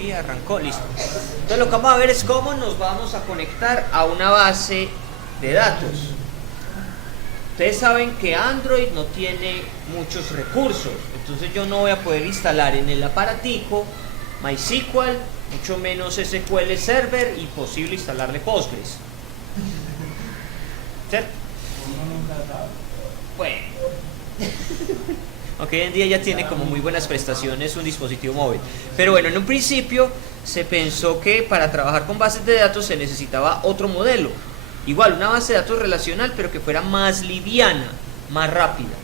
Y arrancó, listo. Entonces lo que vamos a ver es cómo nos vamos a conectar a una base de datos. Ustedes saben que Android no tiene muchos recursos, entonces yo no voy a poder instalar en el aparatico MySQL, mucho menos SQL Server, y posible instalarle Postgres. ¿Cierto? Bueno. Aunque hoy en día ya tiene como muy buenas prestaciones un dispositivo móvil. Pero bueno, en un principio se pensó que para trabajar con bases de datos se necesitaba otro modelo. Igual, una base de datos relacional, pero que fuera más liviana, más rápida.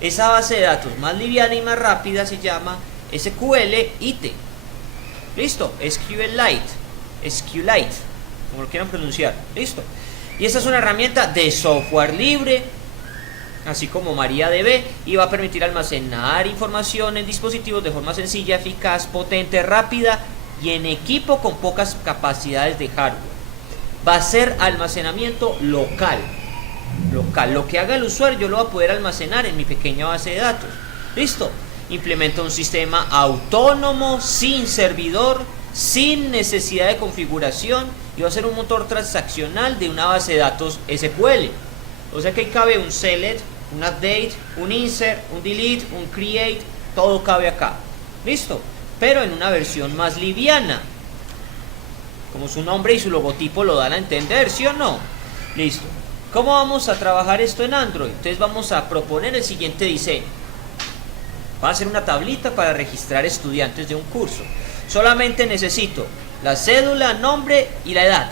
Esa base de datos más liviana y más rápida se llama SQLite. ¿Listo? SQLite, como lo quieran pronunciar. ¿Listo? Y esta es una herramienta de software libre, así como MariaDB, y va a permitir almacenar información en dispositivos de forma sencilla, eficaz, potente, rápida y en equipo con pocas capacidades de hardware. Va a ser almacenamiento local. Lo que haga el usuario yo lo voy a poder almacenar en mi pequeña base de datos. ¿Listo? Implementa un sistema autónomo, sin servidor, sin necesidad de configuración, y va a ser un motor transaccional de una base de datos SQL. O sea que ahí cabe un select, un update, un insert, un delete, un create, todo cabe acá. ¿Listo? Pero en una versión más liviana, como su nombre y su logotipo lo dan a entender, ¿sí o no? Listo. ¿Cómo vamos a trabajar esto en Android? Entonces vamos a proponer el siguiente diseño. Va a ser una tablita para registrar estudiantes de un curso. Solamente necesito la cédula, nombre y la edad.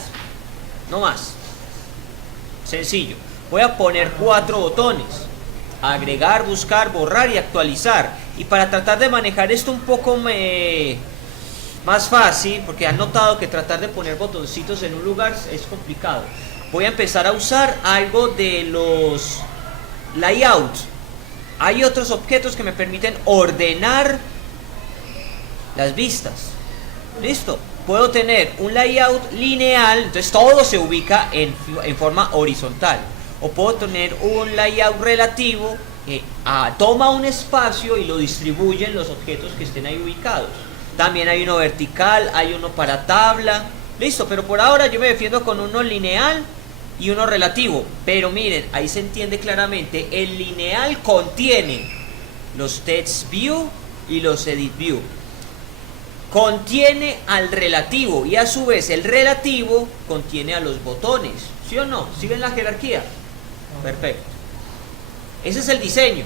No más. Sencillo. Voy a poner 4 botones: agregar, buscar, borrar y actualizar. Y para tratar de manejar esto un poco más fácil, porque han notado que tratar de poner botoncitos en un lugar es complicado, voy a empezar a usar algo de los layouts. Hay otros objetos que me permiten ordenar las vistas. ¿Listo? Puedo tener un layout lineal, entonces todo se ubica en forma horizontal. O puedo tener un layout relativo que toma un espacio y lo distribuye en los objetos que estén ahí ubicados. También hay uno vertical, hay uno para tabla. Listo, pero por ahora yo me defiendo con uno lineal y uno relativo. Pero miren, ahí se entiende claramente, el lineal contiene los text view y los edit view. Contiene al relativo y a su vez el relativo contiene a los botones. ¿Sí o no? ¿Siguen la jerarquía? Perfecto. Ese es el diseño.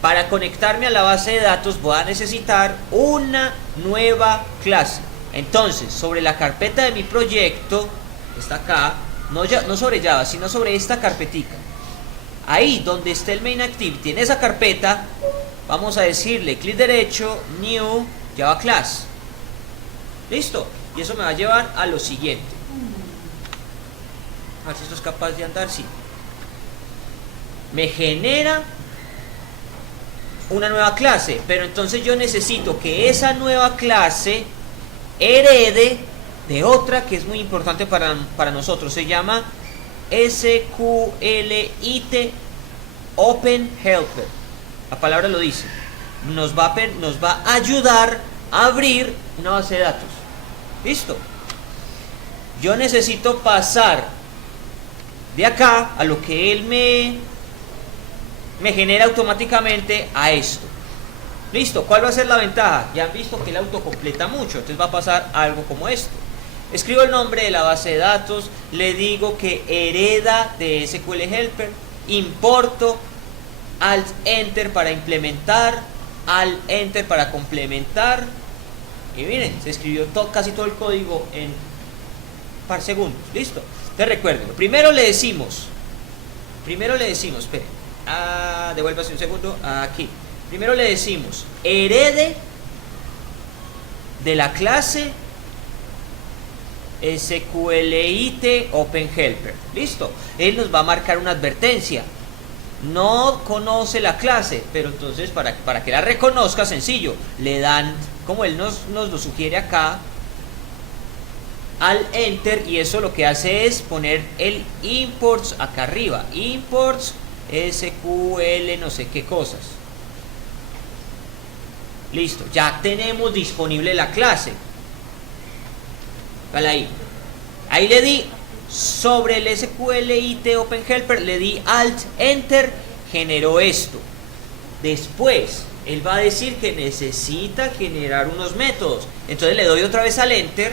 Para conectarme a la base de datos voy a necesitar una nueva clase. Entonces, sobre la carpeta de mi proyecto, que está acá, no sobre Java, sino sobre esta carpetica, ahí donde esté el main activity, en esa carpeta, vamos a decirle clic derecho, new, Java class. ¿Listo? Y eso me va a llevar a lo siguiente. A ver si esto es capaz de andar, sí. Me genera una nueva clase, pero entonces yo necesito que esa nueva clase herede de otra que es muy importante para nosotros. Se llama SQLite Open Helper. La palabra lo dice. Nos va a ayudar a abrir una base de datos. ¿Listo? Yo necesito pasar de acá a lo que él me genera automáticamente a esto. Listo, ¿cuál va a ser la ventaja? Ya han visto que él autocompleta mucho, entonces va a pasar algo como esto. Escribo el nombre de la base de datos, le digo que hereda de SQL Helper, importo, Alt Enter para implementar, Alt Enter para complementar, y miren, se escribió casi todo el código en par segundos. Listo. Entonces recuerden, primero le decimos, esperen, devuélvase un segundo, aquí. Primero le decimos, herede de la clase SQLite Open Helper. Listo. Él nos va a marcar una advertencia. No conoce la clase, pero entonces para que la reconozca, sencillo, le dan, como él nos lo sugiere acá, al Enter, y eso lo que hace es poner el imports acá arriba. Imports SQL no sé qué cosas. Listo, ya tenemos disponible la clase. Vale ahí. Ahí le di sobre el SQLite Open Helper, le di Alt Enter, generó esto. Después, él va a decir que necesita generar unos métodos. Entonces le doy otra vez al Enter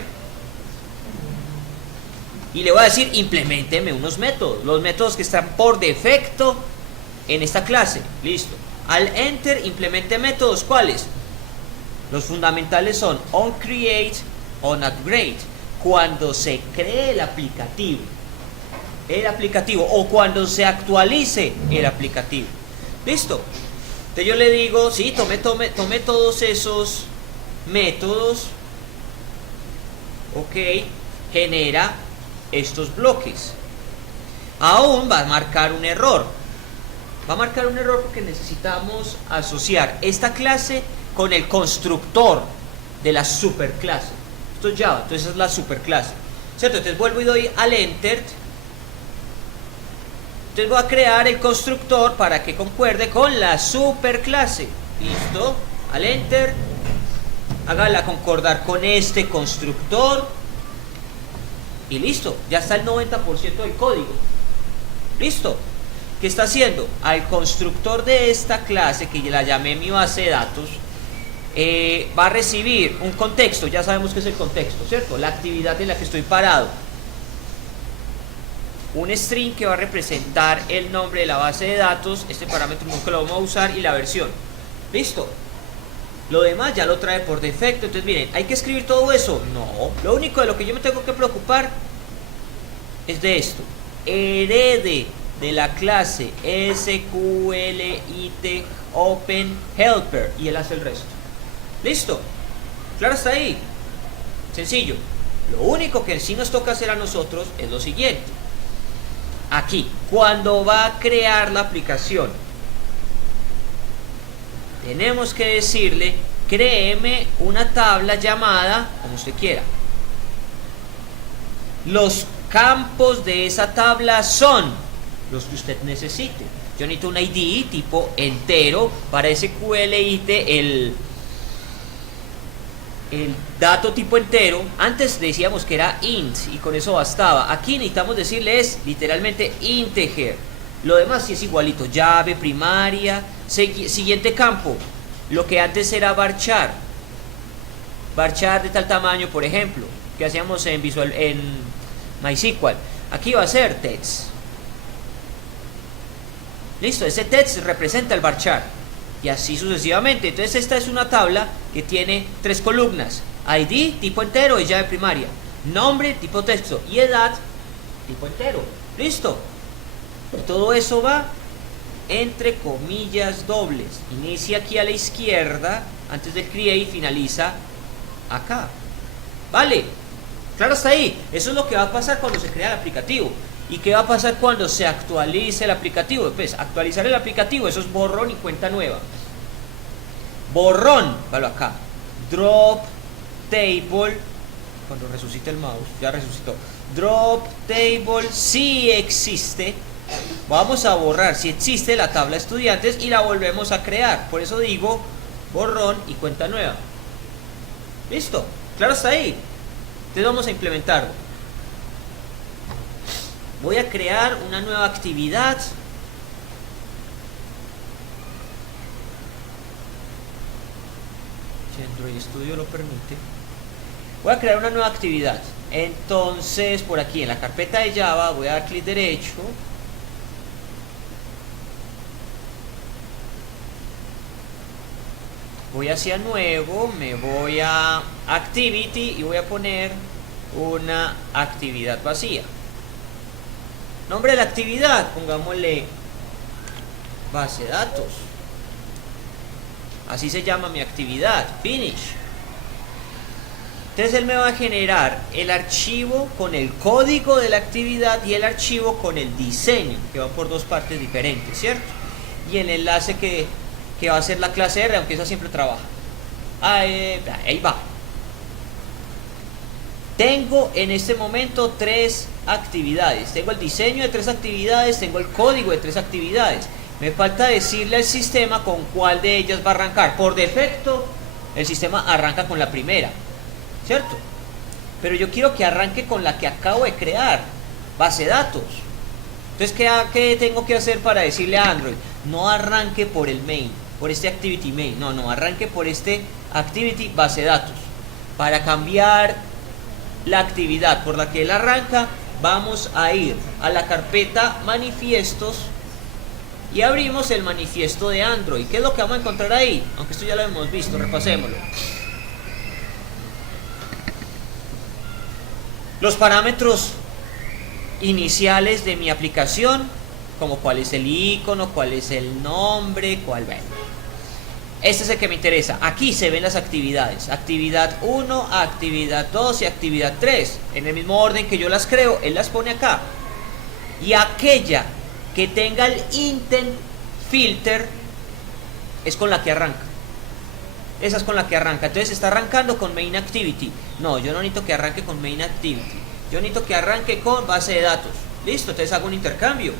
y le voy a decir implementeme unos métodos. Los métodos que están por defecto en esta clase. Listo. Al Enter implemente métodos. ¿Cuáles? Los fundamentales son onCreate, onUpgrade. Cuando se cree el aplicativo o cuando se actualice el aplicativo. Listo. Entonces yo le digo, sí, tome todos esos métodos. Ok, genera estos bloques. Aún va a marcar un error. Va a marcar un error porque necesitamos asociar esta clase con el constructor de la superclase. Esto es Java, entonces es la superclase, ¿cierto? Entonces vuelvo y doy al Enter. Entonces voy a crear el constructor para que concuerde con la superclase. Listo, al Enter. Hágala concordar con este constructor. Y listo, ya está el 90% del código. Listo. ¿Qué está haciendo? Al constructor de esta clase, que la llamé mi base de datos, va a recibir un contexto. Ya sabemos qué es el contexto, ¿cierto? La actividad en la que estoy parado. Un string que va a representar el nombre de la base de datos. Este parámetro nunca lo vamos a usar. Y la versión. Listo. Lo demás ya lo trae por defecto. Entonces miren, ¿hay que escribir todo eso? No. Lo único de lo que yo me tengo que preocupar es de esto. Herede de la clase SQLite Open Helper. Y él hace el resto. Listo. Claro, está ahí. Sencillo. Lo único que sí nos toca hacer a nosotros es lo siguiente. Aquí, cuando va a crear la aplicación, tenemos que decirle, créeme una tabla llamada, como usted quiera. Los campos de esa tabla son los que usted necesite. Yo necesito un ID tipo entero para SQLite, el dato tipo entero. Antes decíamos que era int y con eso bastaba. Aquí necesitamos decirle es literalmente integer. Lo demás sí es igualito. Llave primaria. Siguiente campo, lo que antes era varchar. Varchar de tal tamaño, por ejemplo, que hacíamos en MySQL. Aquí va a ser text. Listo, ese text representa el varchar. Y así sucesivamente. Entonces esta es una tabla que tiene 3 columnas. ID, tipo entero, es llave primaria. Nombre, tipo texto. Y edad, tipo entero. Listo. Todo eso va entre comillas dobles. Inicia aquí a la izquierda, antes del create, y finaliza acá. Vale. Claro, hasta ahí. Eso es lo que va a pasar cuando se crea el aplicativo. ¿Y qué va a pasar cuando se actualice el aplicativo? Pues actualizar el aplicativo, eso es borrón y cuenta nueva. Borrón, vale acá. Drop table, cuando resucite el mouse, ya resucitó. Drop table, si existe. Vamos a borrar, si existe, la tabla de estudiantes y la volvemos a crear. Por eso digo borrón y cuenta nueva. Listo, claro, hasta ahí. Entonces vamos a implementarlo. Voy a crear una nueva actividad. Si Android Studio lo permite. Voy a crear una nueva actividad. Entonces, por aquí en la carpeta de Java voy a dar clic derecho. Voy hacia nuevo, me voy a Activity y voy a poner una actividad vacía. Nombre de la actividad, pongámosle base de datos. Así se llama mi actividad, finish. Entonces él me va a generar el archivo con el código de la actividad y el archivo con el diseño, que van por dos partes diferentes, ¿cierto? Y el enlace que va a ser la clase R, aunque esa siempre trabaja. Ahí va. Tengo en este momento 3 actividades. Tengo el diseño de 3 actividades, tengo el código de 3 actividades. Me falta decirle al sistema con cuál de ellas va a arrancar. Por defecto, El sistema arranca con la primera, ¿cierto? Pero yo quiero que arranque con la que acabo de crear, base de datos. Entonces, ¿qué tengo que hacer para decirle a Android? No arranque por el main, por este activity main, no, arranque por este activity base de datos. Para cambiar la actividad por la que él arranca, vamos a ir a la carpeta manifiestos y abrimos el manifiesto de Android. ¿Qué es lo que vamos a encontrar ahí? Aunque esto ya lo hemos visto, repasémoslo. Los parámetros iniciales de mi aplicación, como cuál es el icono, cuál es el nombre, bueno. Este es el que me interesa. Aquí se ven las actividades. Actividad 1, actividad 2 y actividad 3. En el mismo orden que yo las creo, él las pone acá. Y aquella que tenga el intent filter es con la que arranca. Esa es con la que arranca. Entonces está arrancando con main activity. No, yo no necesito que arranque con main activity. Yo necesito que arranque con base de datos. Listo, entonces hago un intercambio.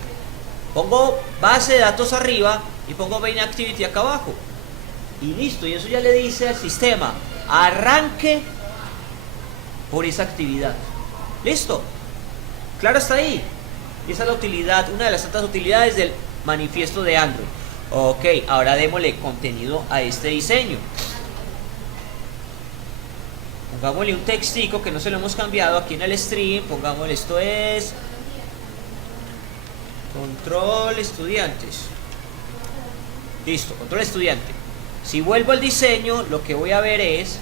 Pongo base de datos arriba y pongo main activity acá abajo. Y listo, y eso ya le dice al sistema, arranque por esa actividad. Listo. Claro, está ahí. Y esa es la utilidad, una de las tantas utilidades del manifiesto de Android. Ok, ahora démosle contenido a este diseño. Pongámosle un textico que no se lo hemos cambiado aquí en el stream. Pongámosle, esto es control estudiantes. Listo, control estudiante. Si vuelvo al diseño, lo que voy a ver es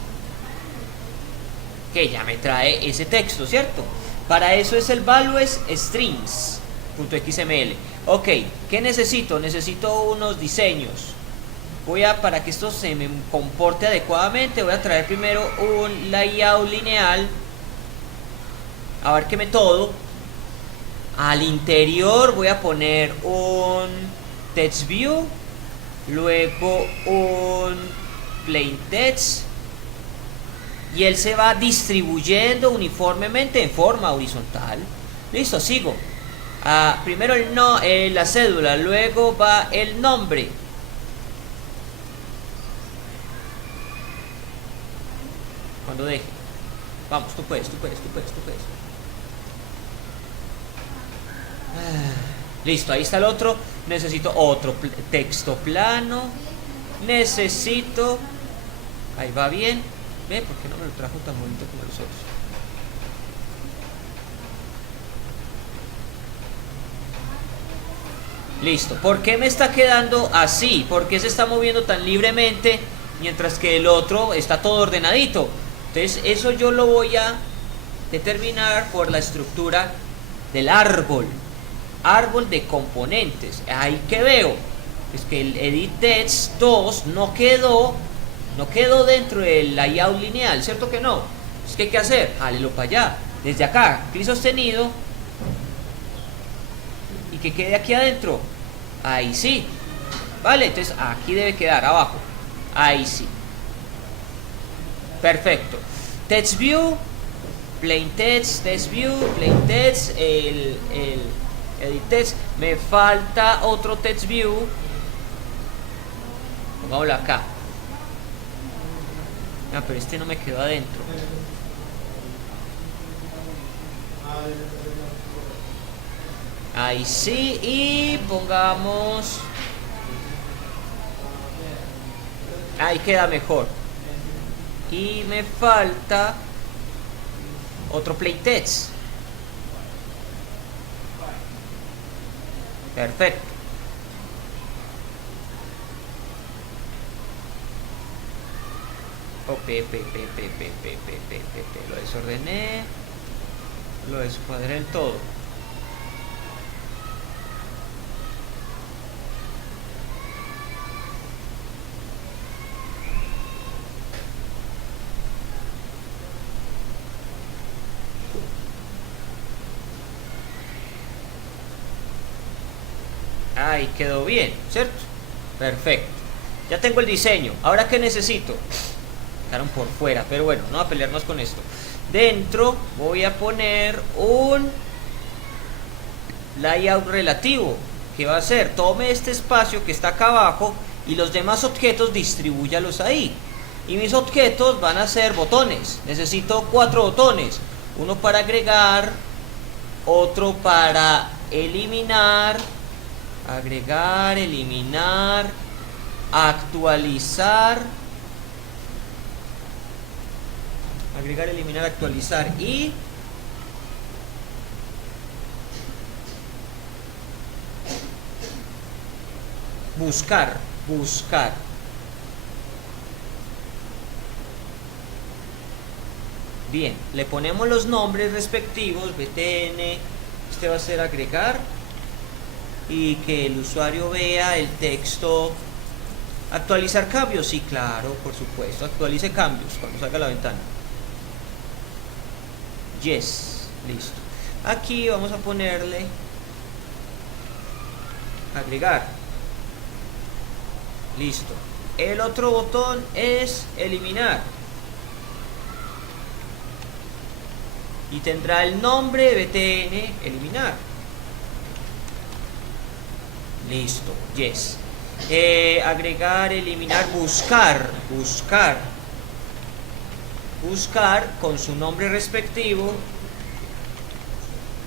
que ya me trae ese texto, ¿cierto? Para eso es el values strings.xml. Ok, ¿qué necesito? Necesito unos diseños. Para que esto se me comporte adecuadamente, voy a traer primero un layout lineal. Abárqueme todo. Al interior voy a poner un text view, luego un plain text, y él se va distribuyendo uniformemente en forma horizontal. Listo, sigo. Primero la cédula, luego va el nombre. Cuando deje. Vamos, tú puedes. Listo, ahí está el otro. Necesito otro texto plano. Necesito. Ahí va bien. Ve, ¿por qué no me lo trajo tan bonito como los otros? Listo. ¿Por qué me está quedando así? ¿Por qué se está moviendo tan libremente mientras que el otro está todo ordenadito? Entonces eso yo lo voy a determinar por la estructura del árbol de componentes. Ahí que veo es que el edit text 2 no quedó dentro del layout lineal, ¿cierto que no? Es que hay que hacer, jálelo para allá, desde acá, clic sostenido y que quede aquí adentro. Ahí sí, vale, entonces aquí debe quedar abajo. Ahí sí. Perfecto. Text view, plain text, text view, plain text, el edit text. Me falta otro text view. Pongámoslo acá. Pero este no me quedó adentro. Ahí sí, y pongamos. Ahí queda mejor. Y me falta otro playtext. Perfecto. Lo desordené. Lo descuadré en todo. Ahí quedó bien, ¿cierto? Perfecto. Ya tengo el diseño. Ahora, ¿qué necesito? Quedaron por fuera, pero bueno, no va a pelearnos con esto. Dentro voy a poner un layout relativo. ¿Qué va a hacer? Tome este espacio que está acá abajo y los demás objetos distribúyalos ahí. Y mis objetos van a ser botones. Necesito 4 botones. Uno para agregar, otro para eliminar, agregar, eliminar, actualizar, agregar, eliminar, actualizar y buscar. Bien, le ponemos los nombres respectivos, btn, este va a ser agregar, y que el usuario vea el texto. Actualizar cambios, sí, claro, por supuesto, actualice cambios cuando salga la ventana. Yes, listo. Aquí vamos a ponerle agregar. Listo. El otro botón es eliminar. Y tendrá el nombre btn eliminar. Listo, yes. Agregar, eliminar, buscar con su nombre respectivo.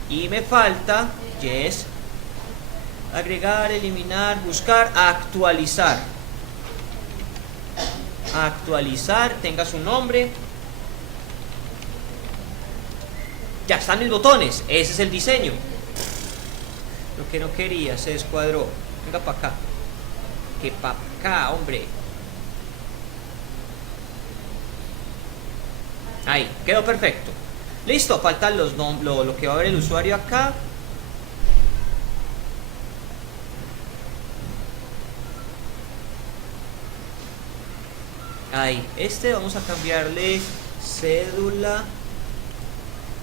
Y me falta, yes, agregar, eliminar, buscar, actualizar. Actualizar, tenga su nombre. Ya están mis botones, ese es el diseño. Lo que no quería, se descuadró. Venga para acá. Que para acá, hombre. Ahí, quedó perfecto. Listo, faltan los nombres, lo que va a ver el usuario acá. Ahí, vamos a cambiarle cédula.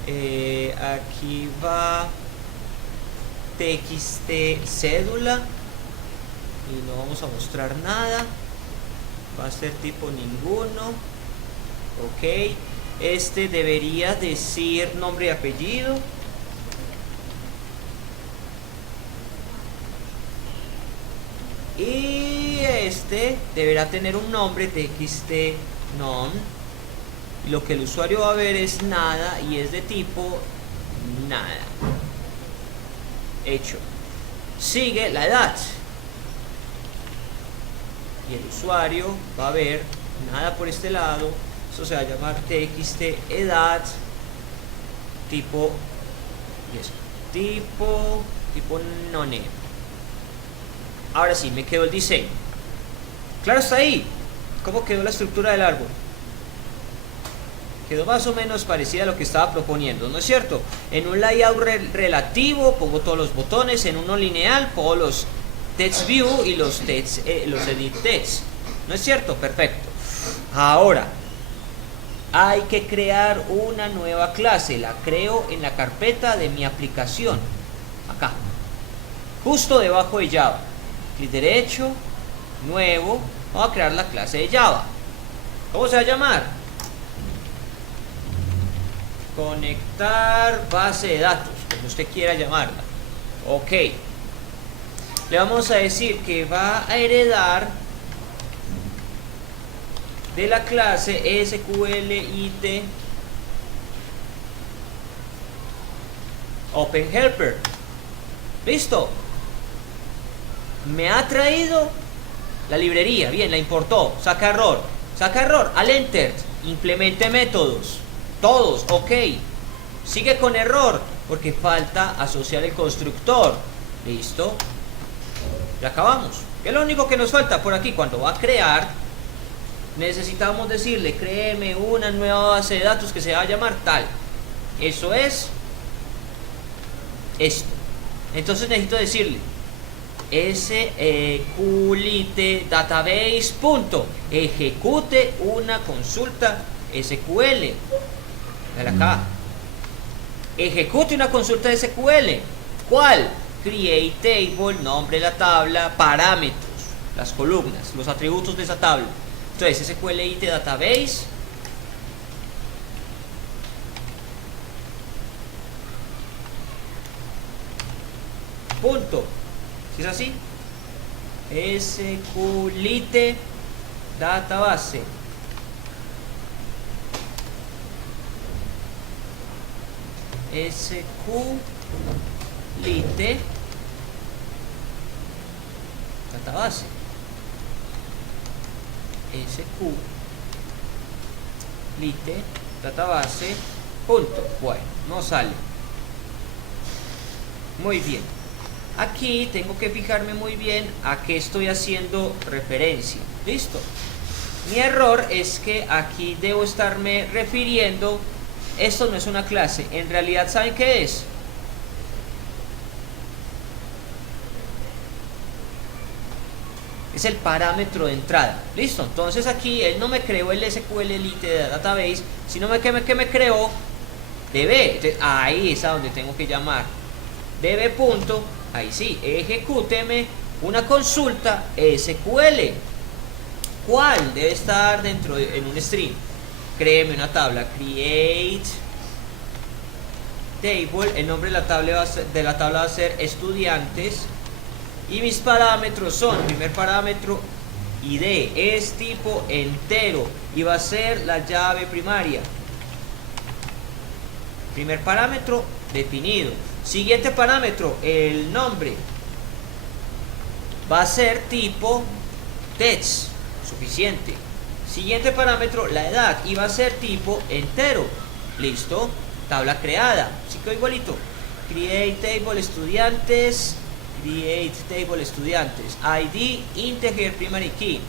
Aquí va txt cédula y no vamos a mostrar nada, va a ser tipo ninguno. Ok, debería decir nombre y apellido. Y deberá tener un nombre txt none. Lo que el usuario va a ver es nada y es de tipo nada. Hecho. Sigue la edad. Y el usuario va a ver nada por este lado. Eso se va a llamar txt edad tipo tipo none. Ahora sí, me quedó el diseño. Claro, está ahí. ¿Cómo quedó la estructura del árbol? Quedó más o menos parecida a lo que estaba proponiendo, ¿no es cierto? En un layout relativo pongo todos los botones, en uno lineal pongo los text view y los edit text, ¿no es cierto? Perfecto. Ahora hay que crear una nueva clase. La creo en la carpeta de mi aplicación, acá, justo debajo de Java. Clic derecho, nuevo, vamos a crear la clase de Java. ¿Cómo se va a llamar? Conectar base de datos, como usted quiera llamarla. Ok. Le vamos a decir que va a heredar de la clase SQLite OpenHelper. Listo. Me ha traído la librería. Bien, la importó. Saca error. Al enter. Implemente métodos. Todos, ok. Sigue con error porque falta asociar el constructor. Listo. Ya acabamos. ¿Qué es lo único que nos falta por aquí? Cuando va a crear, necesitamos decirle: créeme una nueva base de datos que se va a llamar tal. Eso es esto. Entonces necesito decirle: SQLite database ejecute una consulta SQL. Acá. Ejecute una consulta SQL. ¿Cuál? Create table, nombre de la tabla, parámetros, las columnas, los atributos de esa tabla. Entonces, SQLite database. Punto. ¿Sí es así? SQLite database. lite database. Lite database punto. Bueno, no sale. Muy bien. Aquí tengo que fijarme muy bien a qué estoy haciendo referencia. Listo. Mi error es que aquí debo estarme refiriendo. Esto no es una clase. En realidad, ¿saben qué es? Es el parámetro de entrada. Listo. Entonces aquí él no me creó el SQL Lite Database, sino que me creó DB. Entonces, ahí es a donde tengo que llamar. DB punto. Ahí sí. Ejecúteme una consulta SQL. ¿Cuál debe estar dentro en un string? Créeme una tabla. Create table. El nombre de la tabla va a ser estudiantes. Y mis parámetros son, primer parámetro, ID, es tipo entero y va a ser la llave primaria. Primer parámetro definido. Siguiente parámetro, el nombre, va a ser tipo text, suficiente. Siguiente parámetro, la edad, y va a ser tipo entero. Listo, tabla creada, así que igualito. Create table estudiantes. Create table estudiantes. ID integer primary key.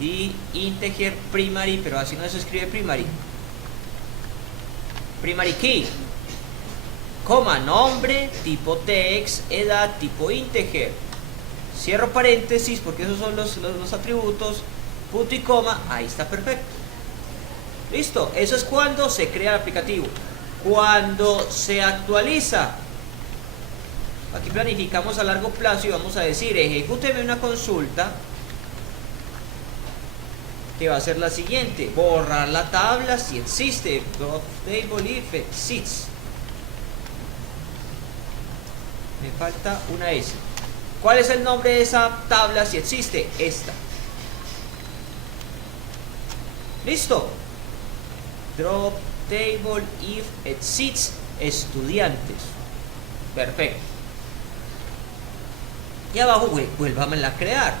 ID integer primary, pero así no se escribe primary. Primary key. Coma, nombre, tipo text, edad, tipo integer. Cierro paréntesis porque esos son los atributos. Punto y coma, ahí está perfecto. Listo, eso es cuando se crea el aplicativo. Cuando se actualiza, aquí planificamos a largo plazo y vamos a decir, ejecúteme una consulta que va a ser la siguiente: borrar la tabla si existe. Drop table if exists. Me falta una S. ¿Cuál es el nombre de esa tabla si existe? Esta. Listo. Drop table if exists estudiantes. Perfecto. Y abajo vuélvame a crear.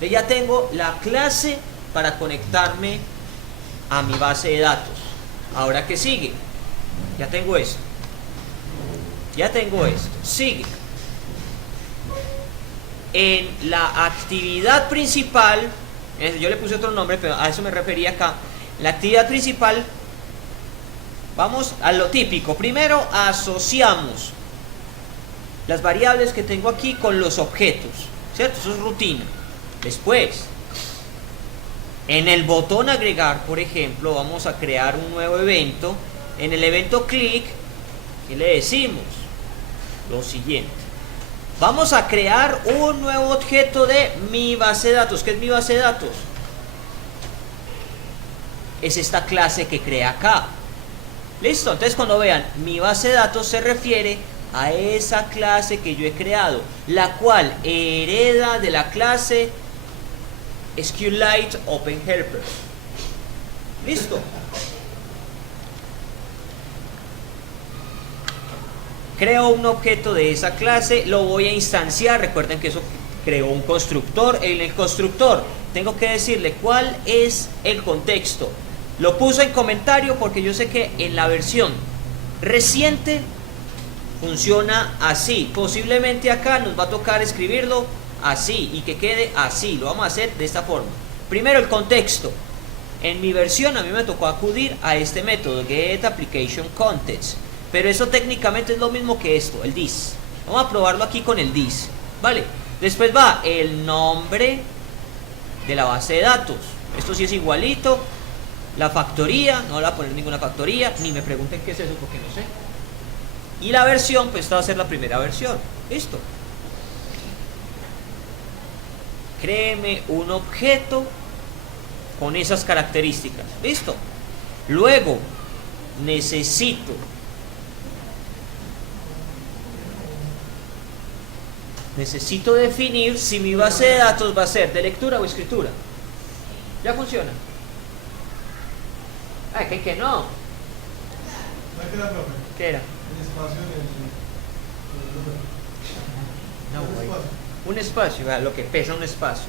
Ya tengo la clase para conectarme a mi base de datos. Ahora, ¿qué sigue? Ya tengo esto. Sigue. En la actividad principal, yo le puse otro nombre, pero a eso me refería acá. La actividad principal, vamos a lo típico. Primero asociamos las variables que tengo aquí con los objetos, ¿cierto? Eso es rutina. Después, en el botón agregar, por ejemplo, vamos a crear un nuevo evento. En el evento click, ¿qué le decimos? Lo siguiente: vamos a crear un nuevo objeto de mi base de datos. ¿Qué es mi base de datos? Es esta clase que crea acá. Listo, entonces cuando vean mi base de datos se refiere a esa clase que yo he creado, la cual hereda de la clase SQLite OpenHelper. Listo. Creo un objeto de esa clase, lo voy a instanciar. Recuerden que eso creó un constructor. En el constructor tengo que decirle cuál es el contexto. Lo puse en comentario porque yo sé que en la versión reciente funciona así. Posiblemente acá nos va a tocar escribirlo así y que quede así. Lo vamos a hacer de esta forma. Primero, el contexto. En mi versión a mí me tocó acudir a este método, getApplicationContext, pero eso técnicamente es lo mismo que esto, el this. Vamos a probarlo aquí con el this, ¿vale? Después va el nombre de la base de datos. Esto sí es igualito. La factoría, no le voy a poner ninguna factoría, ni me pregunten qué es eso porque no sé. Y la versión, pues esta va a ser la primera versión. Listo. Créeme un objeto con esas características. Listo. Luego necesito definir si mi base de datos va a ser de lectura o escritura. Ya funciona. Ay, que no. qué era, profe? ¿Qué era? El espacio No, un güey. espacio. Un espacio, vea, lo que pesa un espacio.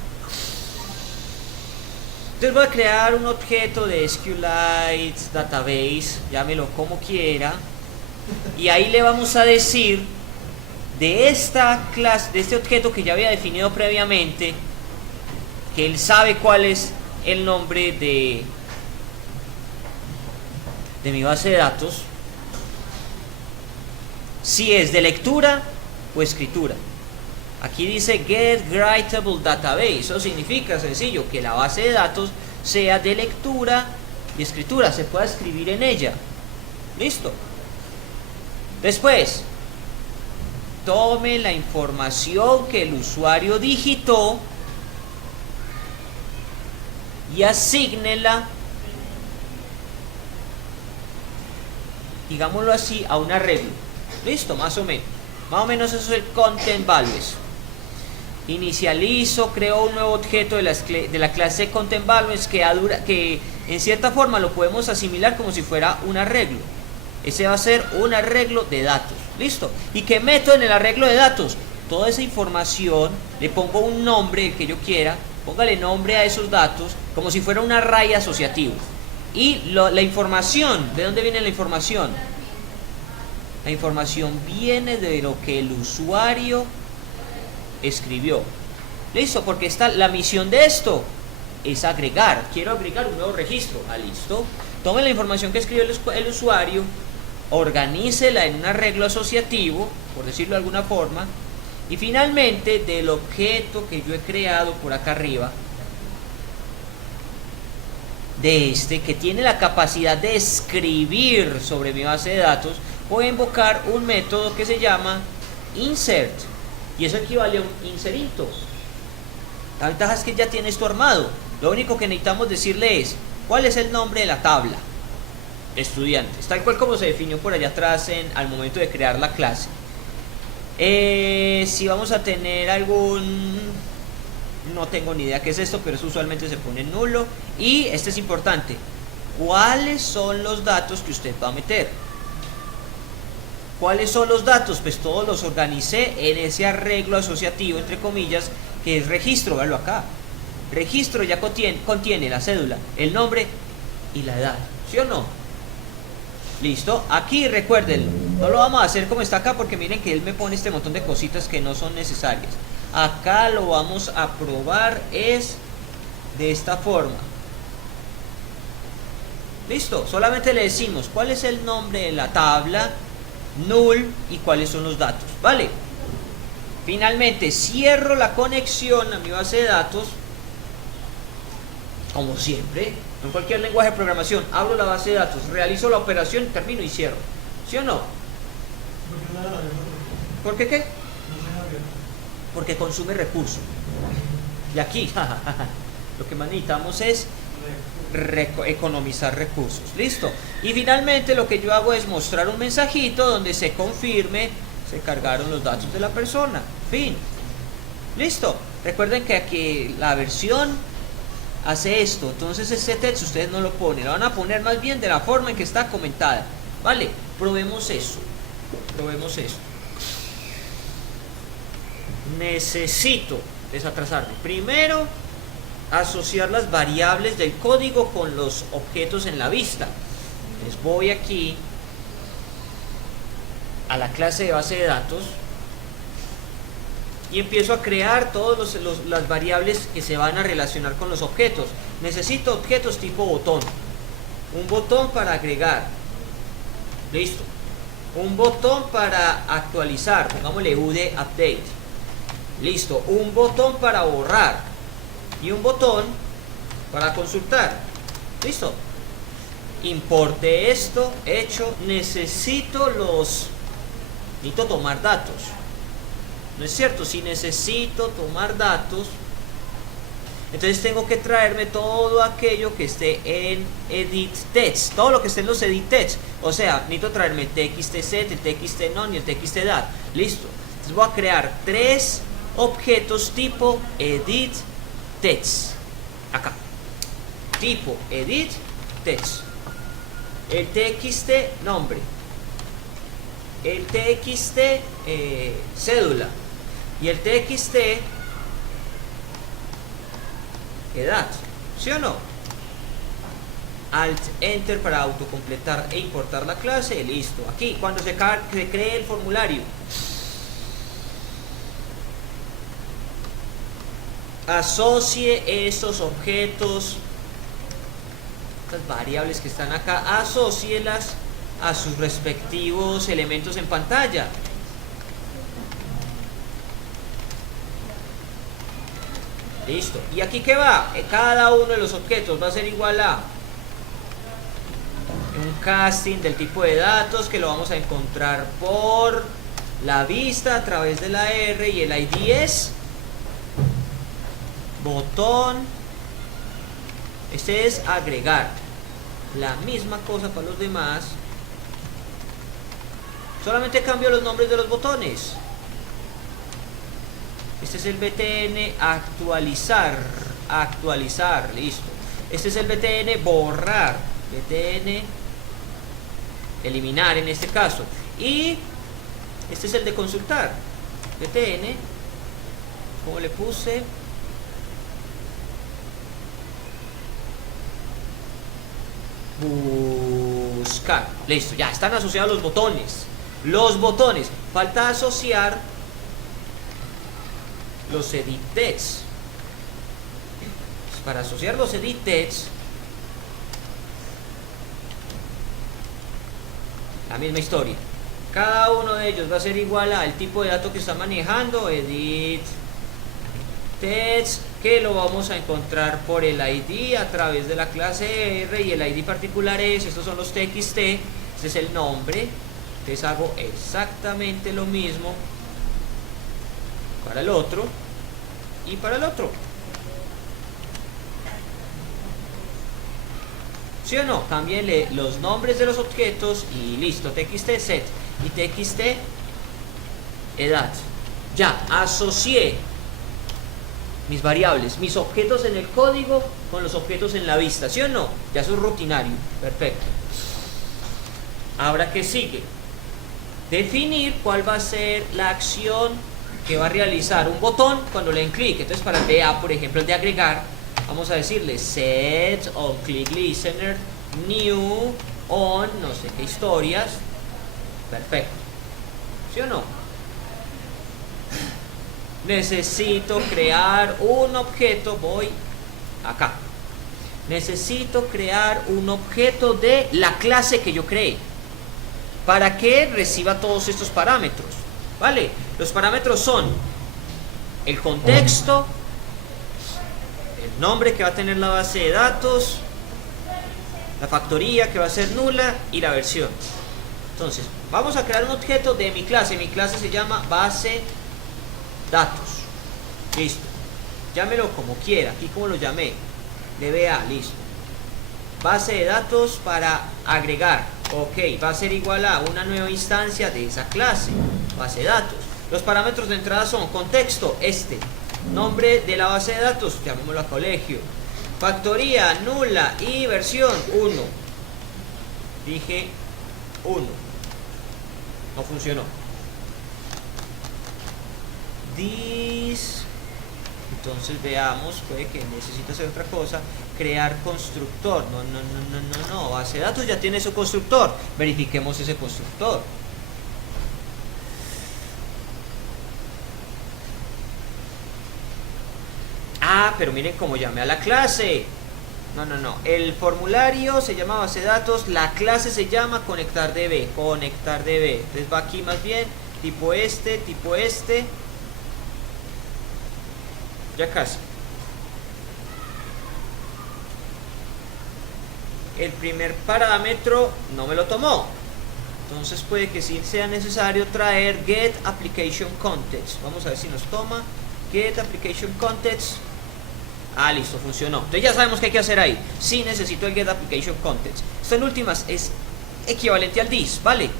Entonces voy a crear un objeto de SQLite Database, llámelo como quiera, y ahí le vamos a decir de esta clase, de este objeto que ya había definido previamente, que él sabe cuál es el nombre de mi base de datos, si es de lectura o escritura. Aquí dice Get Writable Database. Eso significa sencillo, que la base de datos sea de lectura y escritura, se pueda escribir en ella. Listo. Después, tome la información que el usuario digitó y asígnela, digámoslo así, a un arreglo. Listo, más o menos. Más o menos eso es el Content Values. Inicializo, creo un nuevo objeto de la clase Content Values que en cierta forma lo podemos asimilar como si fuera un arreglo. Ese va a ser un arreglo de datos. Listo. ¿Y qué meto en el arreglo de datos? Toda esa información, le pongo un nombre, el que yo quiera, póngale nombre a esos datos como si fuera un array asociativo. Y la información, ¿de dónde viene la información? La información viene de lo que el usuario escribió. Listo, porque la misión de esto es agregar. Quiero agregar un nuevo registro. Listo. Tome la información que escribió el usuario, organícela en un arreglo asociativo, por decirlo de alguna forma, y finalmente del objeto que yo he creado por acá arriba, de este que tiene la capacidad de escribir sobre mi base de datos, voy a invocar un método que se llama insert, y eso equivale a un inserito. La ventaja es que ya tiene esto armado. Lo único que necesitamos decirle es cuál es el nombre de la tabla estudiantes, tal cual como se definió por allá atrás al momento de crear la clase. Si vamos a tener no tengo ni idea qué es esto, pero eso usualmente se pone nulo. Y este es importante: ¿cuáles son los datos que usted va a meter? ¿Cuáles son los datos? Pues todos los organicé en ese arreglo asociativo, entre comillas, que es registro. Véalo acá. Registro ya contiene la cédula, el nombre y la edad. ¿Sí o no? Listo. Aquí recuerden, no lo vamos a hacer como está acá, porque miren que él me pone este montón de cositas que no son necesarias. Acá lo vamos a probar es de esta forma. Listo. Solamente le decimos cuál es el nombre de la tabla, null, y cuáles son los datos. Vale. Finalmente cierro la conexión a mi base de datos, como siempre. En cualquier lenguaje de programación, abro la base de datos, realizo la operación, termino y cierro. ¿Sí o no? ¿Por qué qué? Porque consume recursos. Y aquí, lo que más necesitamos es economizar recursos. Listo. Y finalmente lo que yo hago es mostrar un mensajito donde se confirme, se cargaron los datos de la persona. Fin. Listo. Recuerden que aquí la versión hace esto. Entonces este texto ustedes no lo ponen, lo van a poner más bien de la forma en que está comentada. Vale, probemos eso. Probemos eso. Necesito desatrasarme. Primero, asociar las variables del código con los objetos en la vista. Entonces voy aquí a la clase de base de datos y empiezo a crear todas las variables que se van a relacionar con los objetos. Necesito objetos tipo botón. Un botón para agregar. Listo. Un botón para actualizar. Pongámosle UD update. Listo. Un botón para borrar. Y un botón para consultar. Listo. Importe esto. Hecho. Necesito tomar datos. ¿No es cierto? Si necesito tomar datos, entonces tengo que traerme todo aquello que esté en edit text, todo lo que esté en los edit text. O sea, necesito traerme el txt-set, el txt-non y el txt-dat. Listo. Entonces voy a crear 3 objetos tipo edit text. Acá. Tipo edit text. El txt nombre. el txt cédula y el txt edad, ¿sí o no? Alt Enter para autocompletar e importar la clase, listo. Aquí cuando se cree el formulario, asocie estos objetos, estas variables que están acá, asócielas a sus respectivos elementos en pantalla. Listo. ¿Y aquí qué va? Cada uno de los objetos va a ser igual a un casting del tipo de datos que lo vamos a encontrar por la vista a través de la R, y el ID es botón. Este es agregar. La misma cosa para los demás. Solamente cambio los nombres de los botones. Este es el btn actualizar. Actualizar, listo. Este es el btn borrar. Btn eliminar en este caso. Y este es el de consultar. Btn, como le puse, buscar. Listo, ya están asociados los botones. Los botones. Falta asociar los edit text. Para asociar los edit text, la misma historia. Cada uno de ellos va a ser igual al tipo de dato que está manejando, edit text, que lo vamos a encontrar por el ID a través de la clase R, y el ID particular es, estos son los txt, este es el nombre. Entonces hago exactamente lo mismo para el otro y para el otro. ¿Sí o no? Cámbienle los nombres de los objetos y listo. Txt set y txt edad. Ya, asocié mis variables, mis objetos en el código con los objetos en la vista. ¿Sí o no? Ya eso es rutinario. Perfecto. Ahora, ¿qué sigue? Definir cuál va a ser la acción que va a realizar un botón cuando le den clic. Entonces, para el de A, por ejemplo, el de agregar, vamos a decirle set on click listener new on no sé qué historias. Perfecto. ¿Sí o no? Necesito crear un objeto. Voy acá. Necesito crear un objeto de la clase que yo creé para que reciba todos estos parámetros. ¿Vale? Los parámetros son el contexto, el nombre que va a tener la base de datos, la factoría que va a ser nula y la versión. Entonces, vamos a crear un objeto de mi clase. Mi clase se llama base datos. Listo. Llámelo como quiera. Aquí como lo llamé. DBA, listo. Base de datos para agregar. Ok, va a ser igual a una nueva instancia de esa clase. Base de datos. Los parámetros de entrada son contexto, nombre de la base de datos, llamémoslo a colegio, factoría nula y versión 1. Dije 1. No funcionó. Entonces veamos, puede que necesite hacer otra cosa. Crear constructor. No. Base de datos ya tiene su constructor. Verifiquemos ese constructor. Ah, pero miren cómo llamé a la clase. No. El formulario se llama base de datos. La clase se llama conectarDB. ConectarDB. Entonces va aquí más bien. Tipo este. Ya casi. El primer parámetro no me lo tomó. Entonces puede que sí sea necesario traer get application context. Vamos a ver si nos toma. Get application context. Ah, listo, funcionó. Entonces ya sabemos qué hay que hacer ahí. Sí necesito el get application context. Esto en últimas es equivalente al this, ¿vale?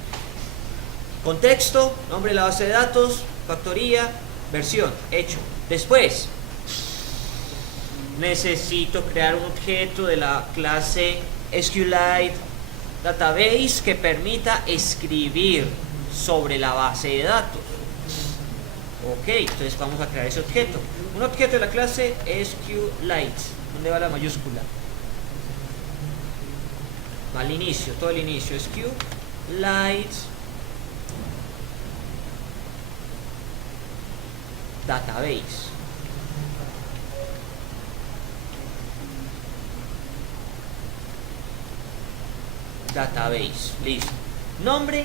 Contexto, nombre de la base de datos, factoría, versión, hecho. Después necesito crear un objeto de la clase SQLite Database que permita escribir sobre la base de datos. Ok, entonces vamos a crear ese objeto. Un objeto de la clase SQLite. ¿Dónde va la mayúscula? Al inicio, todo el inicio. SQLite database. Database, listo. Nombre,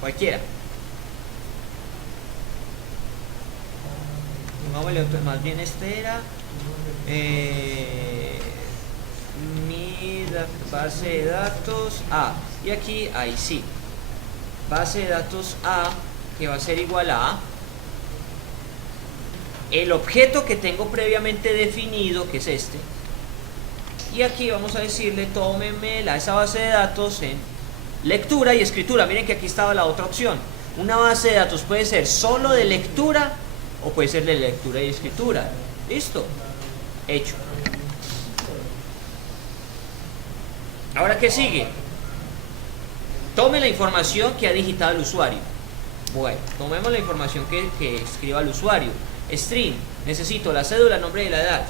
cualquiera. Pongámosle otro, más bien este era mi base de datos A. Y aquí, ahí sí. Base de datos A, que va a ser igual a el objeto que tengo previamente definido, que es este. Y aquí vamos a decirle, tómeme esa base de datos en lectura y escritura. Miren que aquí estaba la otra opción. Una base de datos puede ser solo de lectura o puede ser de lectura y escritura. ¿Listo? Hecho. Ahora, ¿qué sigue? Tome la información que ha digitado el usuario. Bueno, tomemos la información que escriba el usuario. String, necesito la cédula, nombre y la edad.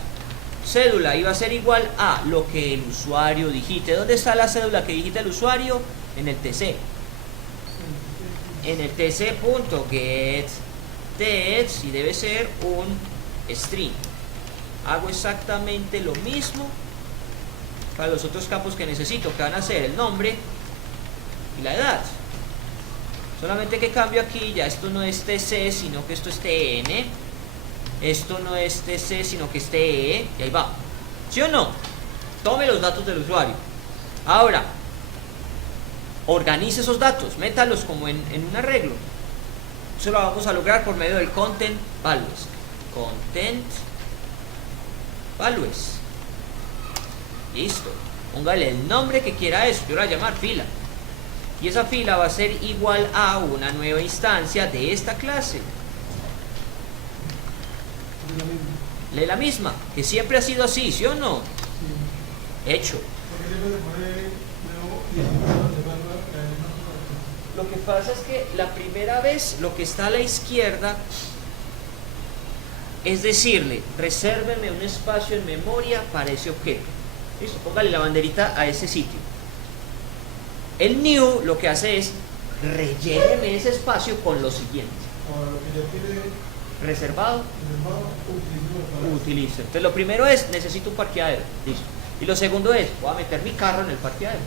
Cédula iba a ser igual a lo que el usuario digite. ¿Dónde está la cédula que digita el usuario? En el TC. En el tc.getDate, y debe ser un string. Hago exactamente lo mismo para los otros campos que necesito, que van a ser el nombre y la edad. Solamente que cambio aquí, ya esto no es TC, sino que esto es TN. Esto no es TC, sino que es TE, y ahí va. ¿Sí o no? Tome los datos del usuario. Ahora, organice esos datos, métalos como en un arreglo. Eso lo vamos a lograr por medio del content values. Content values. Listo. Póngale el nombre que quiera eso. Yo lo voy a llamar fila. Y esa fila va a ser igual a una nueva instancia de esta clase. Lee la misma, que siempre ha sido así, ¿sí o no? Sí. Hecho. Lo que pasa es que la primera vez lo que está a la izquierda es decirle, resérveme un espacio en memoria para ese objeto. Listo, póngale la banderita a ese sitio. El new lo que hace es relléneme ese espacio con lo siguiente. Ahora, lo que ya tiene reservado, utilizo. Entonces lo primero es, necesito un parqueadero. Listo. Y lo segundo es, voy a meter mi carro en el parqueadero.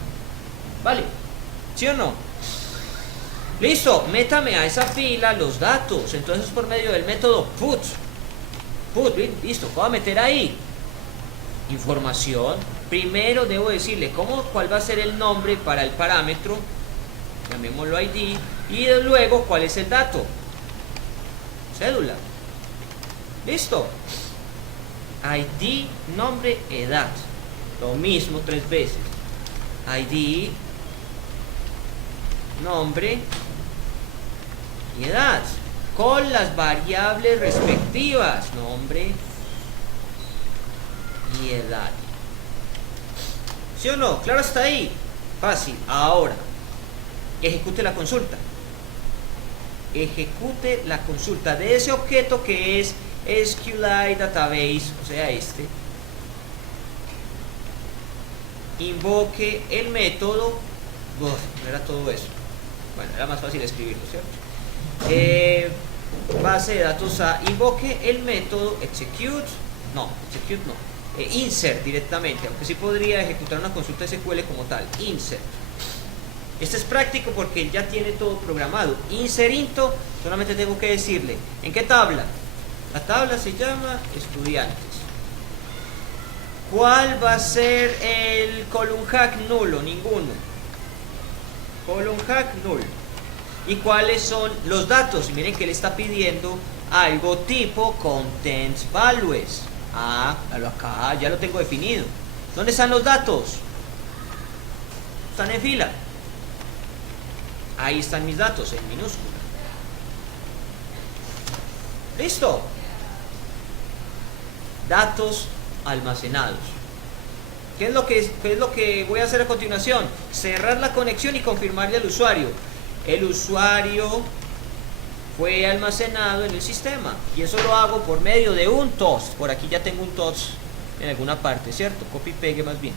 ¿Vale? ¿Sí o no? Listo, métame a esa fila los datos. Entonces por medio del método put, listo, voy a meter ahí información. Primero debo decirle cuál va a ser el nombre para el parámetro, llamémoslo ID, y luego cuál es el dato, cédula. Listo. ID, nombre, edad. Lo mismo 3 veces. ID, nombre y edad, con las variables respectivas, nombre y edad. ¿Sí o no? Claro, hasta ahí. Fácil. Ahora, ejecute la consulta. Ejecute la consulta de ese objeto que es SQLite Database, o sea, este. Invoque el método. No era todo eso. Bueno, era más fácil escribirlo, ¿cierto? Base de datos A. Invoque el método execute. No, execute no. Insert directamente, aunque sí podría ejecutar una consulta SQL como tal. Insert. Este es práctico porque él ya tiene todo programado. Insert into, solamente tengo que decirle ¿en qué tabla? La tabla se llama estudiantes. ¿Cuál va a ser el column hack nulo? Ninguno. Column hack null. ¿Y cuáles son los datos? Miren que le está pidiendo algo tipo content values. Ah, acá ya lo tengo definido. ¿Dónde están los datos? Están en fila. Ahí están mis datos en minúscula. Listo. Datos almacenados. ¿Qué es lo que voy a hacer a continuación? Cerrar la conexión y confirmarle al usuario. el usuario fue almacenado en el sistema. Y eso lo hago por medio de un toast. Por aquí ya tengo un toast en alguna parte, ¿cierto? Copy y pegue más bien.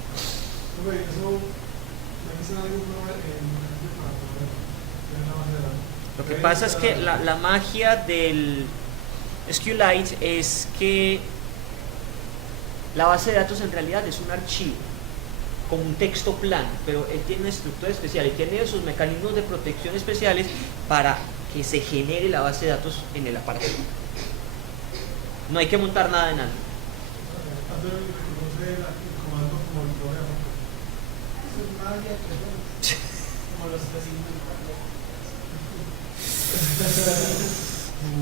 Lo que pasa es que la magia del SQLite es que la base de datos en realidad es un archivo, como un texto plano, pero él tiene una estructura especial y tiene sus mecanismos de protección especiales para que se genere la base de datos en el aparato. No hay que montar nada en algo.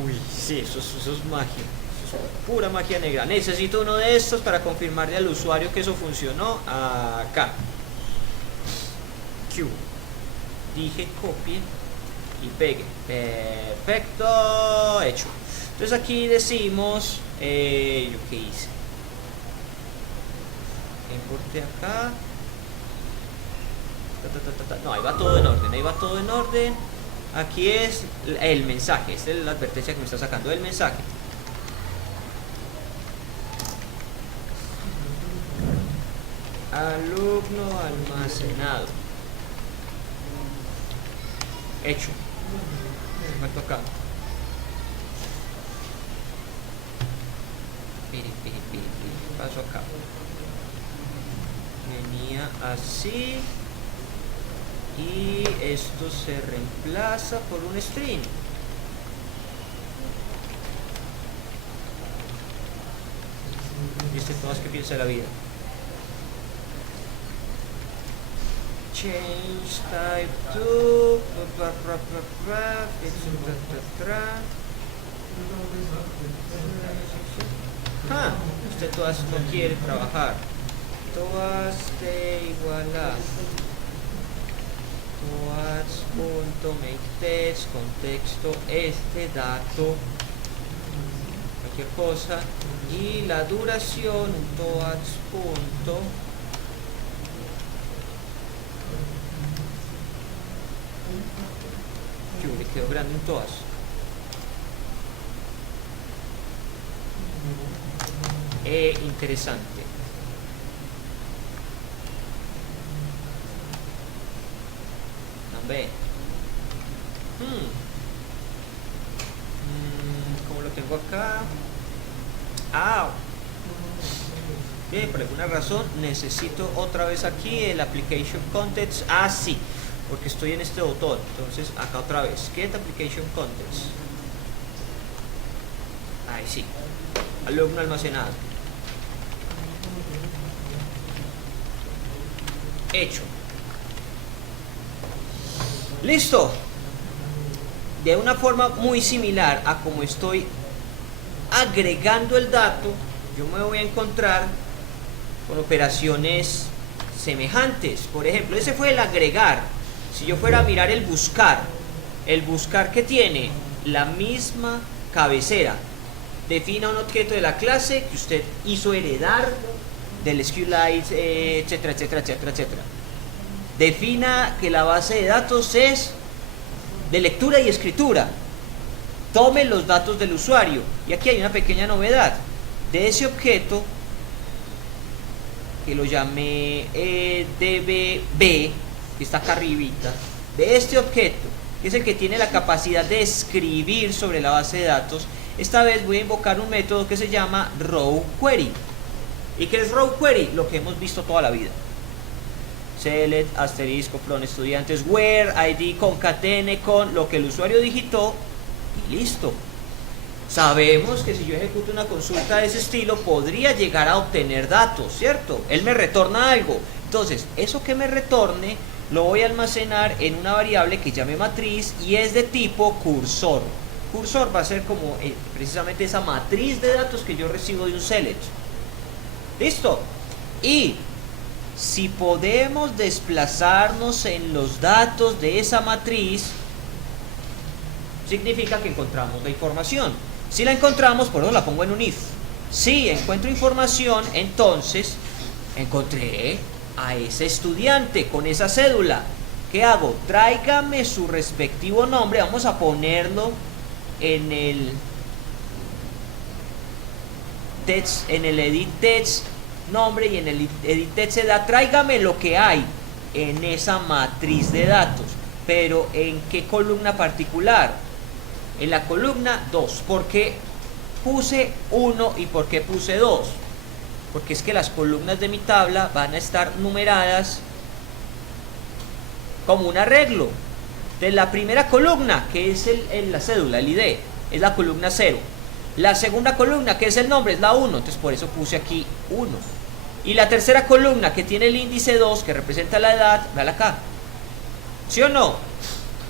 Uy, sí, eso es magia. Eso es pura magia negra. Necesito uno de estos para confirmarle al usuario que eso funcionó. Acá. Q. Dije copie y pegue. Perfecto. Hecho. Entonces aquí decimos, ¿yo qué hice? Importé acá. No, ahí va todo en orden, ahí va todo en orden. Aquí es el mensaje, esta es la advertencia que me está sacando del mensaje. Alumno almacenado. Hecho. Me toca. Paso acá. Venía así. Y esto se reemplaza por un string. ¿Viste todas que piensa de la vida? Change type to usted todas no quiere trabajar. Todas de igual a todas.makeText, contexto, este dato, cualquier cosa, y la duración, todas. Le quedó grande un todas. Interesante. Ve. ¿Cómo lo tengo acá? Bien, por alguna razón necesito otra vez aquí el application context. Sí, porque estoy en este botón. Entonces acá otra vez, get application context. Ahí sí, alumno almacenado. Hecho. Listo. De una forma muy similar a como estoy agregando el dato, yo me voy a encontrar con operaciones semejantes. Por ejemplo, ese fue el agregar. Si yo fuera a mirar el buscar que tiene la misma cabecera, defina un objeto de la clase que usted hizo heredar del SQLite, etcétera, etcétera, etcétera, etcétera. Defina que la base de datos es de lectura y escritura. Tome los datos del usuario. Y aquí hay una pequeña novedad. De ese objeto, que lo llamé dbb, que está acá arribita, de este objeto, que es el que tiene la capacidad de escribir sobre la base de datos, esta vez voy a invocar un método que se llama rowQuery. ¿Y qué es rowQuery? Lo que hemos visto toda la vida. Select, asterisco, from estudiantes, where, id, concatene con lo que el usuario digitó y listo. Sabemos que si yo ejecuto una consulta de ese estilo podría llegar a obtener datos, ¿cierto? Él me retorna algo. Entonces, eso que me retorne lo voy a almacenar en una variable que llame matriz y es de tipo cursor. Cursor va a ser como precisamente esa matriz de datos que yo recibo de un select. ¿Listo? Y si podemos desplazarnos en los datos de esa matriz, significa que encontramos la información. Si la encontramos, por eso la pongo en un if. Si encuentro información, entonces encontré a ese estudiante con esa cédula. ¿Qué hago? Tráigame su respectivo nombre. Vamos a ponerlo en el text, en el edit text nombre, y en el edit text edad, tráigame lo que hay en esa matriz de datos. Pero ¿en qué columna particular? En la columna 2. ¿Por qué puse 1 y por qué puse 2? Porque es que las columnas de mi tabla van a estar numeradas como un arreglo. De la primera columna, que es la cédula, el ID, es la columna 0. La segunda columna, que es el nombre, es la 1. Entonces por eso puse aquí 1. Y la tercera columna, que tiene el índice 2, que representa la edad, véala acá. ¿Sí o no?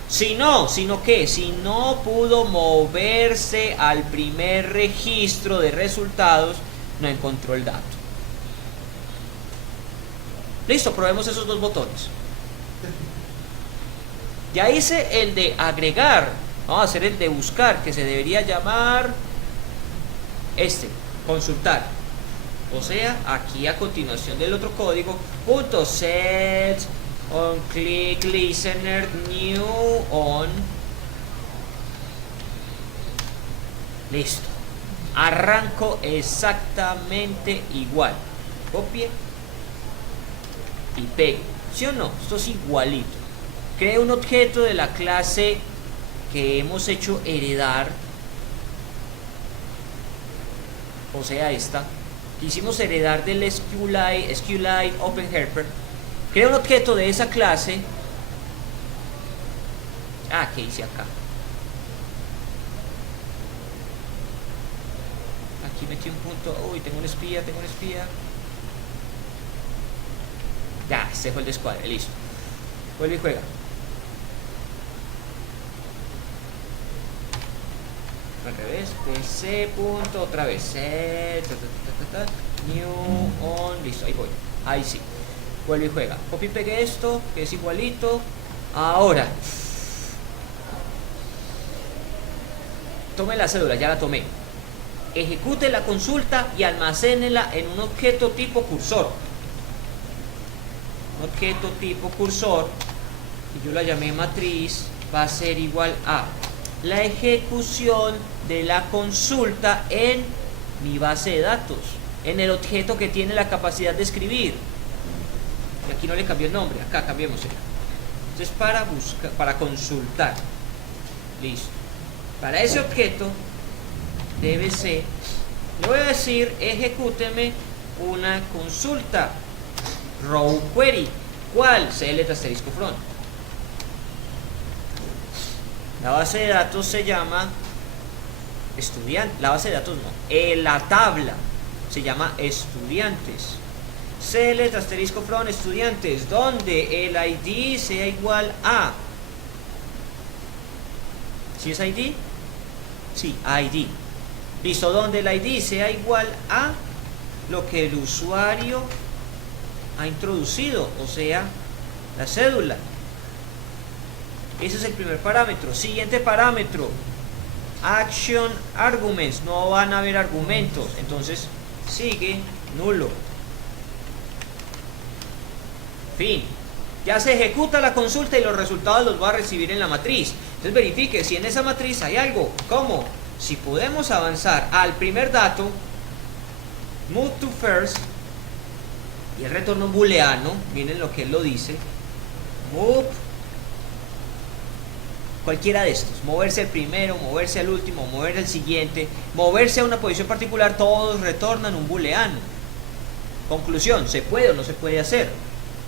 Si no, sino que si no pudo moverse al primer registro de resultados, no encontró el dato. Listo, probemos esos dos botones. Ya hice el de agregar. Vamos a hacer el de buscar, que se debería llamar consultar. O sea, aquí a continuación del otro código, .set on click listener new on. Listo. Arranco exactamente igual. Copie y pegue. ¿Sí o no? Esto es igualito. Cree un objeto de la clase que hemos hecho heredar. O sea, esta. Hicimos heredar del SQLite OpenHelper. Crea un objeto de esa clase. ¿Qué hice acá? Aquí metí un punto. Uy, tengo un espía. Ya, este fue el descuadre, listo. Vuelve y juega. Al revés, pc punto, otra vez, set, new on, listo, ahí voy, ahí sí. Vuelve y juega. Copy y pegue esto, que es igualito. Ahora, tome la cédula, ya la tomé. Ejecute la consulta y almacénela en un objeto tipo cursor. Un objeto tipo cursor, y yo la llamé matriz, va a ser igual a la ejecución de la consulta en mi base de datos, en el objeto que tiene la capacidad de escribir. Y aquí no le cambié el nombre, acá cambiémoselo. Entonces para consultar. Listo. Para ese objeto debe ser, le voy a decir, ejecúteme una consulta row query. ¿Cuál? CL*front. La base de datos se llama estudiante. La base de datos no. La tabla se llama estudiantes. CL*front estudiantes, donde el ID sea igual a. ¿Sí es ID? Sí, ID. Listo, donde el ID sea igual a lo que el usuario ha introducido, o sea, la cédula. Ese es el primer parámetro. Siguiente parámetro, action arguments. No van a haber argumentos, entonces sigue nulo. Fin. Ya se ejecuta la consulta y los resultados los va a recibir en la matriz. Entonces verifique si en esa matriz hay algo. ¿Cómo? Si podemos avanzar al primer dato, move to first, y el retorno booleano, miren lo que él lo dice, move, cualquiera de estos, moverse al primero, moverse al último, mover al siguiente, moverse a una posición particular, todos retornan un booleano. Conclusión, ¿se puede o no se puede hacer?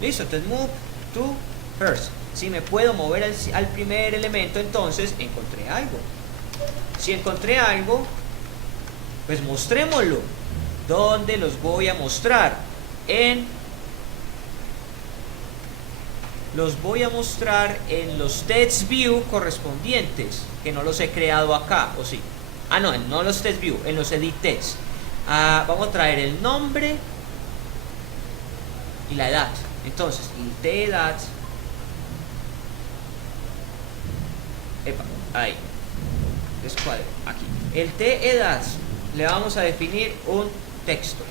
Listo, entonces move to first. Si me puedo mover al primer elemento, entonces encontré algo. Si encontré algo, pues mostrémoslo. ¿Dónde los voy a mostrar? Los voy a mostrar en los text view correspondientes, que no los he creado acá, ¿o sí? No los text view, en los edit text. Vamos a traer el nombre y la edad. Entonces, int edad. Ahí. Descuadre, aquí. El t-edad le vamos a definir un texto.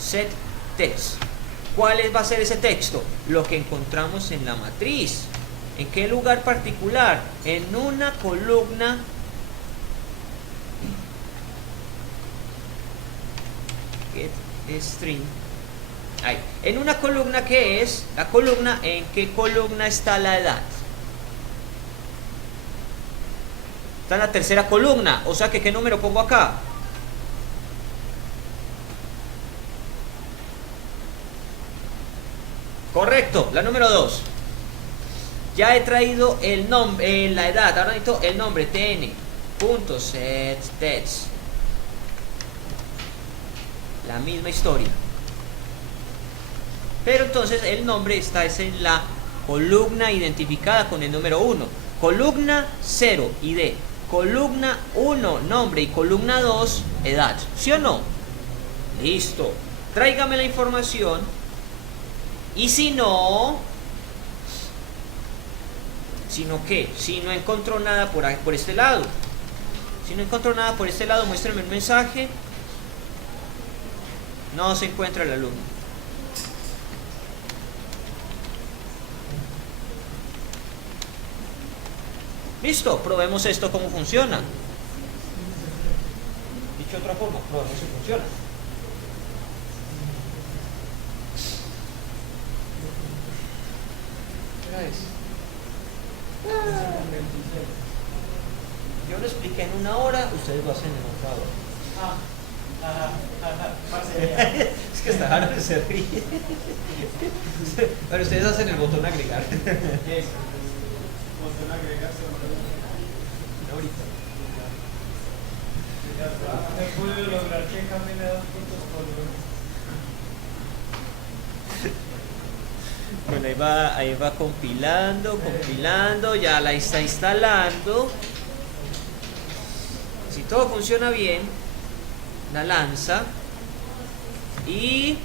Set text. ¿Cuál va a ser ese texto? Lo que encontramos en la matriz. ¿En qué lugar particular? En una columna get string. Ahí. En una columna que es la columna, ¿en qué columna está la edad? Está en la tercera columna, o sea que ¿qué número pongo acá? Correcto, la número 2. Ya he traído el nombre, la edad, ahora necesito el nombre, tn.setDates. La misma historia. Pero entonces el nombre está es en la columna identificada con el número 1. Columna 0, ID. Columna 1, nombre. Y columna 2, edad. ¿Sí o no? Listo. Tráigame la información. Y si no... ¿Sino qué? Si no encontró nada por este lado. Si no encontró nada por este lado, muéstrame un mensaje. No se encuentra el alumno. Listo, probemos esto cómo funciona. Dicho de otra forma, probemos si funciona. Yo lo expliqué en 1 hora, ustedes lo hacen en otra hora. Es que está raro, se ríe. Pero ustedes hacen el botón agregar. ¿Qué es? Botón agregar. Ahorita. No pude lograr que camine 2 puntos por 1. Bueno, ahí va compilando, ya la está instalando. Si todo funciona bien, la lanza y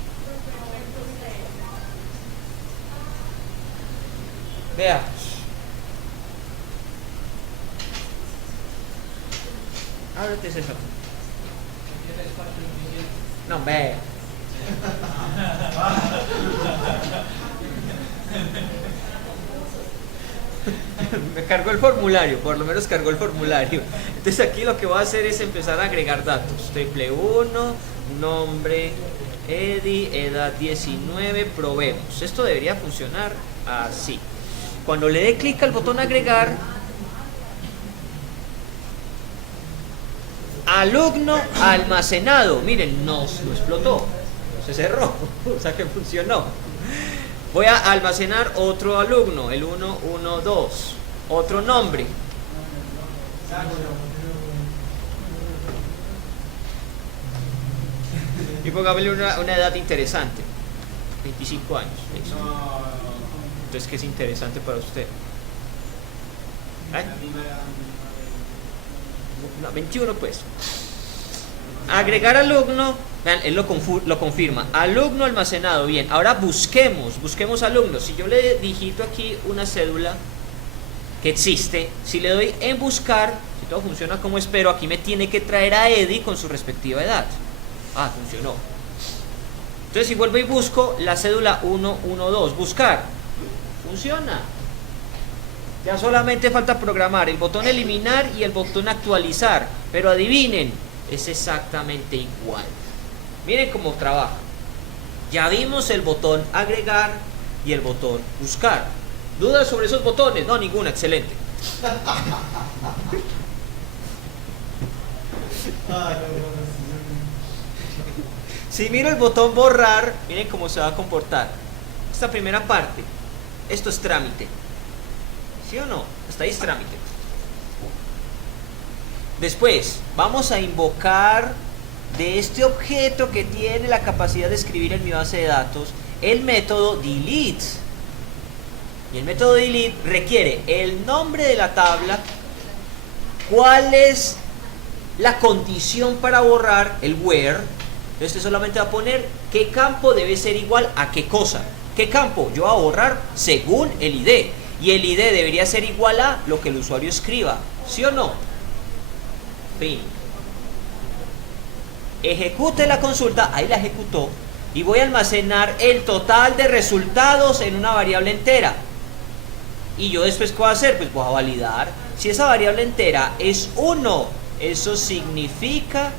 veamos. Ábrete eso. No, vea. Me cargó el formulario, por lo menos cargó el formulario. Entonces aquí lo que voy a hacer es empezar a agregar datos. Triple 1, nombre, Eddie, edad 19, probemos. Esto debería funcionar así. Cuando le dé clic al botón agregar, alumno almacenado. Miren, no explotó, no se cerró, o sea que funcionó. Voy a almacenar otro alumno, el 112, otro nombre. Y pongámosle una edad interesante, 25 años. Listo. Entonces, ¿qué es interesante para usted? ¿Eh? No, 21 pues. Agregar alumno, vean, él lo confirma. Alumno almacenado, bien. Ahora busquemos alumnos. Si yo le digito aquí una cédula que existe, si le doy en buscar, si todo funciona como espero, aquí me tiene que traer a Eddie con su respectiva edad. Ah, funcionó. Entonces si vuelvo y busco la cédula 112, buscar, funciona. Ya solamente falta programar el botón eliminar y el botón actualizar. Pero adivinen, es exactamente igual. Miren cómo trabaja. Ya vimos el botón agregar y el botón buscar. ¿Dudas sobre esos botones? No, ninguna, excelente. Si miro el botón borrar, miren cómo se va a comportar. Esta primera parte, esto es trámite. ¿Sí o no? Hasta ahí es trámite. Después, vamos a invocar de este objeto que tiene la capacidad de escribir en mi base de datos, el método delete. Y el método delete requiere el nombre de la tabla, cuál es la condición para borrar, el where. Entonces solamente va a poner qué campo debe ser igual a qué cosa. ¿Qué campo? Yo voy a borrar según el ID. Y el ID debería ser igual a lo que el usuario escriba. ¿Sí o no? Fin. Ejecute la consulta. Ahí la ejecutó. Y voy a almacenar el total de resultados en una variable entera. Y yo después, ¿qué voy a hacer? Pues voy a validar. Si esa variable entera es 1, eso significa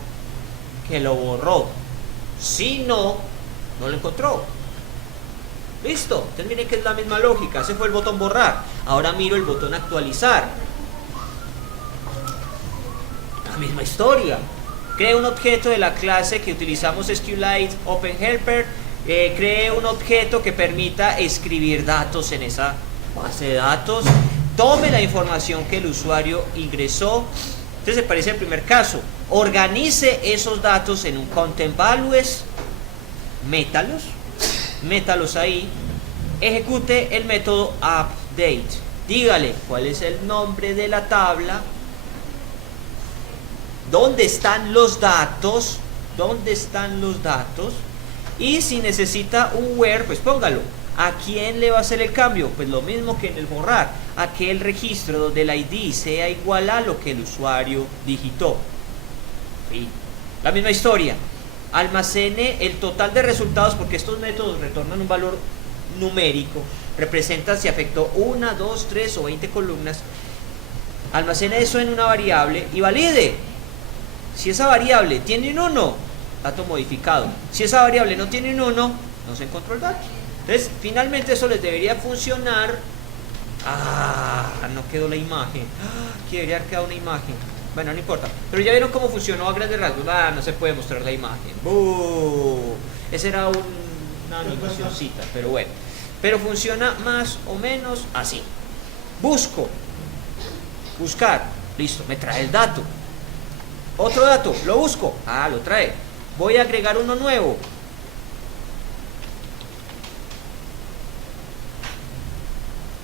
que lo borró. Si no, no lo encontró. Listo. Entonces miren que es la misma lógica. Ese fue el botón borrar. Ahora miro el botón actualizar. La misma historia. Cree un objeto de la clase que utilizamos SQLite OpenHelper. Cree un objeto que permita escribir datos en esa base de datos. Tome la información que el usuario ingresó. Entonces se parece al primer caso. Organice esos datos en un content values. Métalos ahí. Ejecute el método update. Dígale cuál es el nombre de la tabla. ¿Dónde están los datos? Y si necesita un where, pues póngalo. ¿A quién le va a hacer el cambio? Pues lo mismo que en el borrar. A que el registro donde el ID sea igual a lo que el usuario digitó. Sí. La misma historia. Almacene el total de resultados, porque estos métodos retornan un valor numérico. Representan si afectó 1, 2, 3 o 20 columnas. Almacene eso en una variable y valide. Si esa variable tiene un 1, dato modificado. Si esa variable no tiene un 1, no se encontró el dato. Entonces, finalmente eso les debería funcionar. No quedó la imagen. Aquí debería haber quedado una imagen. Bueno, no importa. Pero ya vieron cómo funcionó a grandes rasgos. No se puede mostrar la imagen. Esa era una animacióncita, pero bueno. Pero funciona más o menos así. Buscar. Listo, me trae el dato. Otro dato, lo busco. Lo trae. Voy a agregar uno nuevo.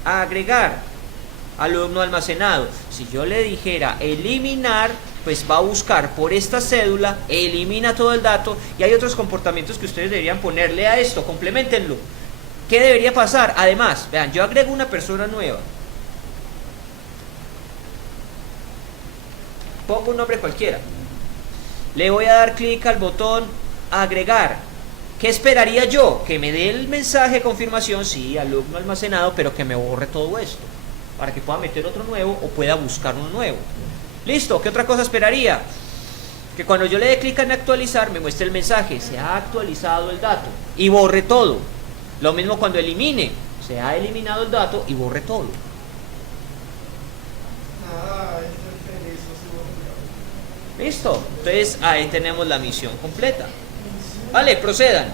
Agregar alumno almacenado. Si yo le dijera eliminar, pues va a buscar por esta cédula, elimina todo el dato. Y hay otros comportamientos que ustedes deberían ponerle a esto, complementenlo. ¿Qué debería pasar? Además, vean, yo agrego una persona nueva. Pongo un nombre cualquiera. Le voy a dar clic al botón agregar. ¿Qué esperaría yo? Que me dé el mensaje de confirmación, sí, alumno almacenado, pero que me borre todo esto, para que pueda meter otro nuevo o pueda buscar uno nuevo. Listo, ¿qué otra cosa esperaría? Que cuando yo le dé clic en actualizar, me muestre el mensaje, se ha actualizado el dato, y borre todo. Lo mismo cuando elimine, se ha eliminado el dato y borre todo. Listo, entonces ahí tenemos la misión completa. Vale, procedan.